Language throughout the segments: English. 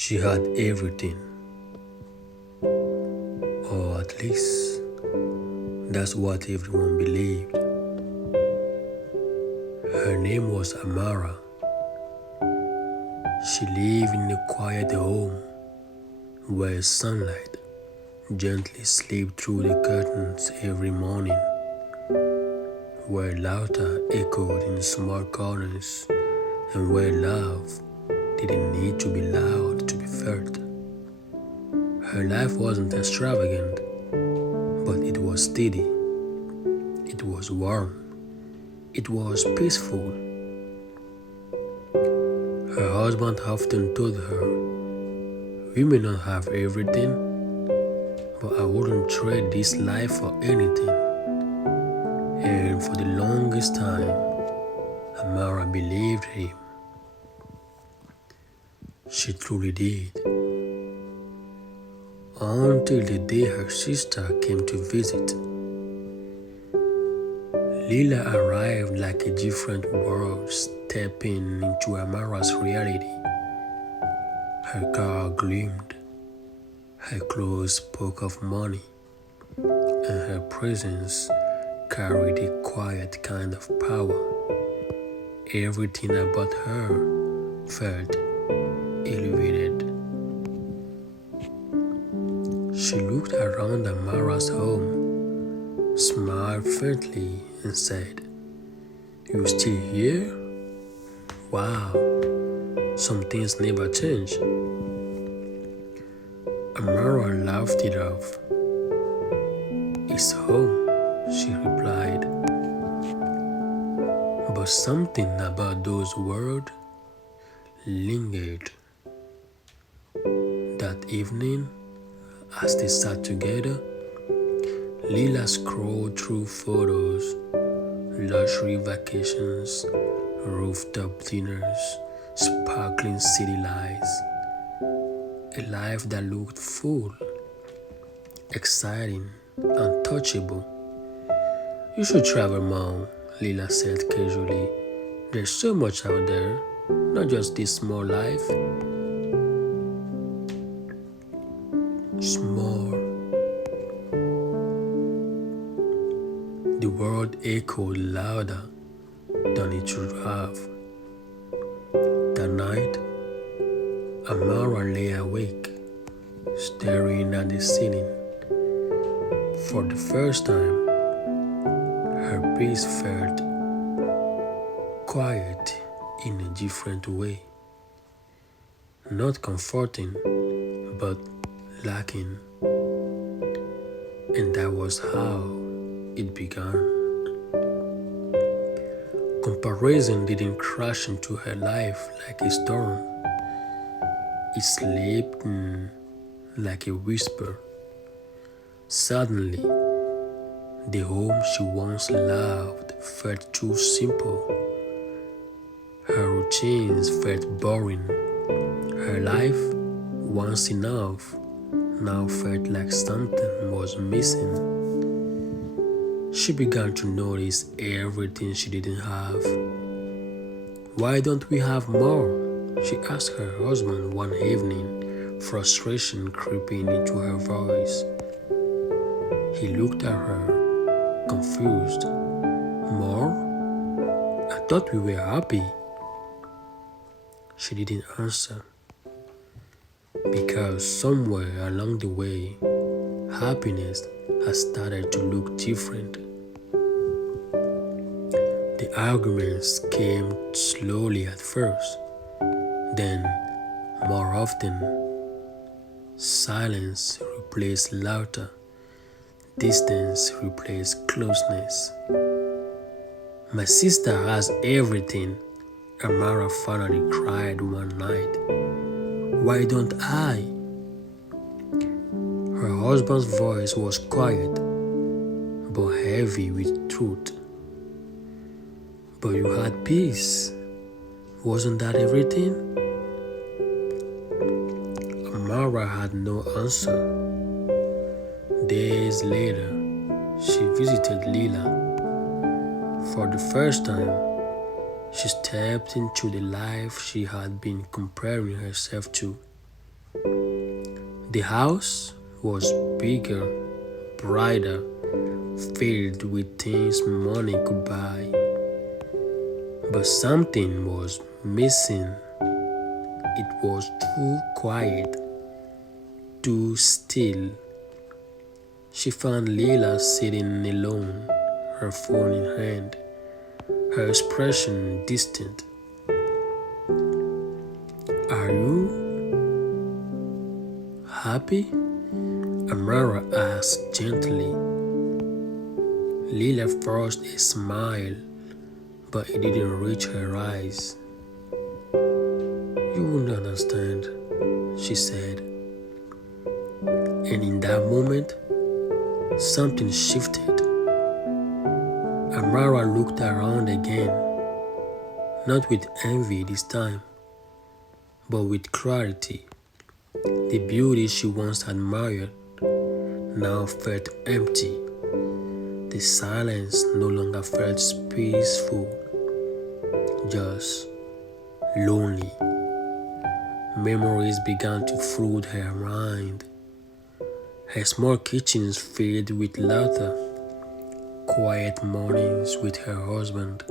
She had everything, or at least that's what everyone believed. Her name was Amara. She lived in a quiet home where sunlight gently slipped through the curtains every morning, where laughter echoed in small corners, and where love didn't need to be loud to be felt. Her life wasn't extravagant, but it was steady, it was warm, it was peaceful. Her husband often told her, "We may not have everything, but I wouldn't trade this life for anything." And for the longest time, Amara believed him. She truly did. Until the day her sister came to visit. Lila arrived like a different world stepping into Amara's reality. Her car gleamed, her clothes spoke of money, and her presence carried a quiet kind of power. Everything about her felt elevated. She looked around Amara's home, smiled faintly, and said, "You still here? Wow, some things never change." Amara laughed it off. "It's home," she replied. But something about those words lingered. That evening, as they sat together, Lila scrolled through photos, luxury vacations, rooftop dinners, sparkling city lights. A life that looked full, exciting, untouchable. "You should travel more," Lila said casually. "There's so much out there, not just this small life." Small. The word echoed louder than it should have. That night, Amara lay awake, staring at the ceiling. For the first time, her peace felt quiet in a different way. Not comforting, but lacking. And that was how it began. Comparison didn't crash into her life like a storm. It slipped in like a whisper. Suddenly, the home she once loved felt too simple. Her routines felt boring. Her life, once enough, now felt like something was missing. She began to notice everything she didn't have. "Why don't we have more?" she asked her husband one evening, frustration creeping into her voice. He looked at her, confused. "More? I thought we were happy." She didn't answer, because somewhere along the way, happiness had started to look different. The arguments came slowly at first, then, more often, silence replaced laughter, distance replaced closeness. "My sister has everything," Amara finally cried one night. "Why don't I?" Her husband's voice was quiet, but heavy with truth. "But you had peace. Wasn't that everything?" Amara had no answer. Days later, she visited Lila. For the first time, she stepped into the life she had been comparing herself to. The house was bigger, brighter, filled with things money could buy. But something was missing. It was too quiet, too still. She found Leila sitting alone, her phone in hand, her expression distant. Are you happy? Amara asked gently. Leila forced a smile, but it didn't reach her eyes. You wouldn't understand, she said. And in that moment, something shifted. Amara looked around again, not with envy this time, but with clarity. The beauty she once admired now felt empty. The silence no longer felt peaceful, just lonely. Memories began to flood her mind. Her small kitchens filled with laughter, quiet mornings with her husband,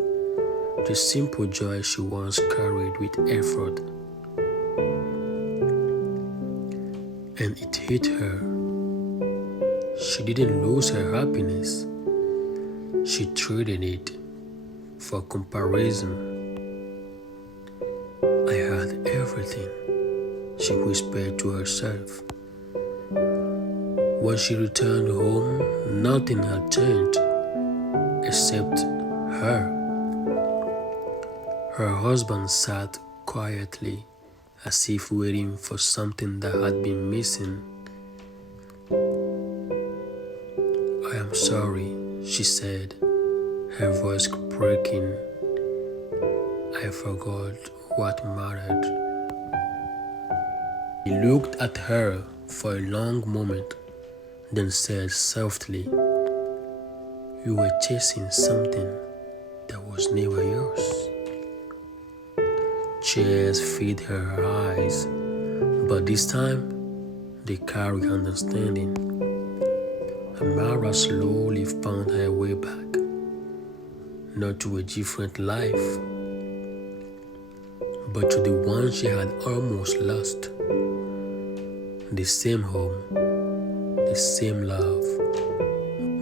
the simple joy she once carried with effort. And it hit her. She didn't lose her happiness. She traded it for comparison. I had everything, she whispered to herself. When she returned home, nothing had changed except her. Her husband sat quietly, as if waiting for something that had been missing. I am sorry, she said, her voice breaking. I forgot what mattered. He looked at her for a long moment, then said softly, You were chasing something that was never yours. Tears filled her eyes, but this time they carried understanding. Amara slowly found her way back, not to a different life, but to the one she had almost lost. The same home, the same love,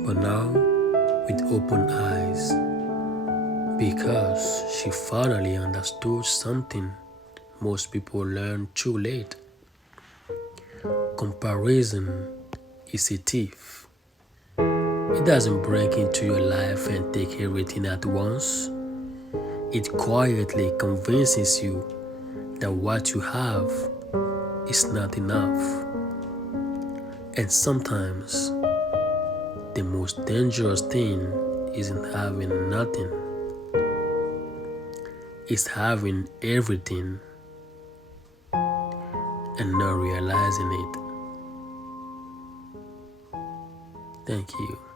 but now with open eyes, because she finally understood something most people learn too late. Comparison is a thief. It doesn't break into your life and take everything at once. It quietly convinces you that what you have is not enough. And sometimes the most dangerous thing isn't having nothing. It's having everything and not realizing it. Thank you.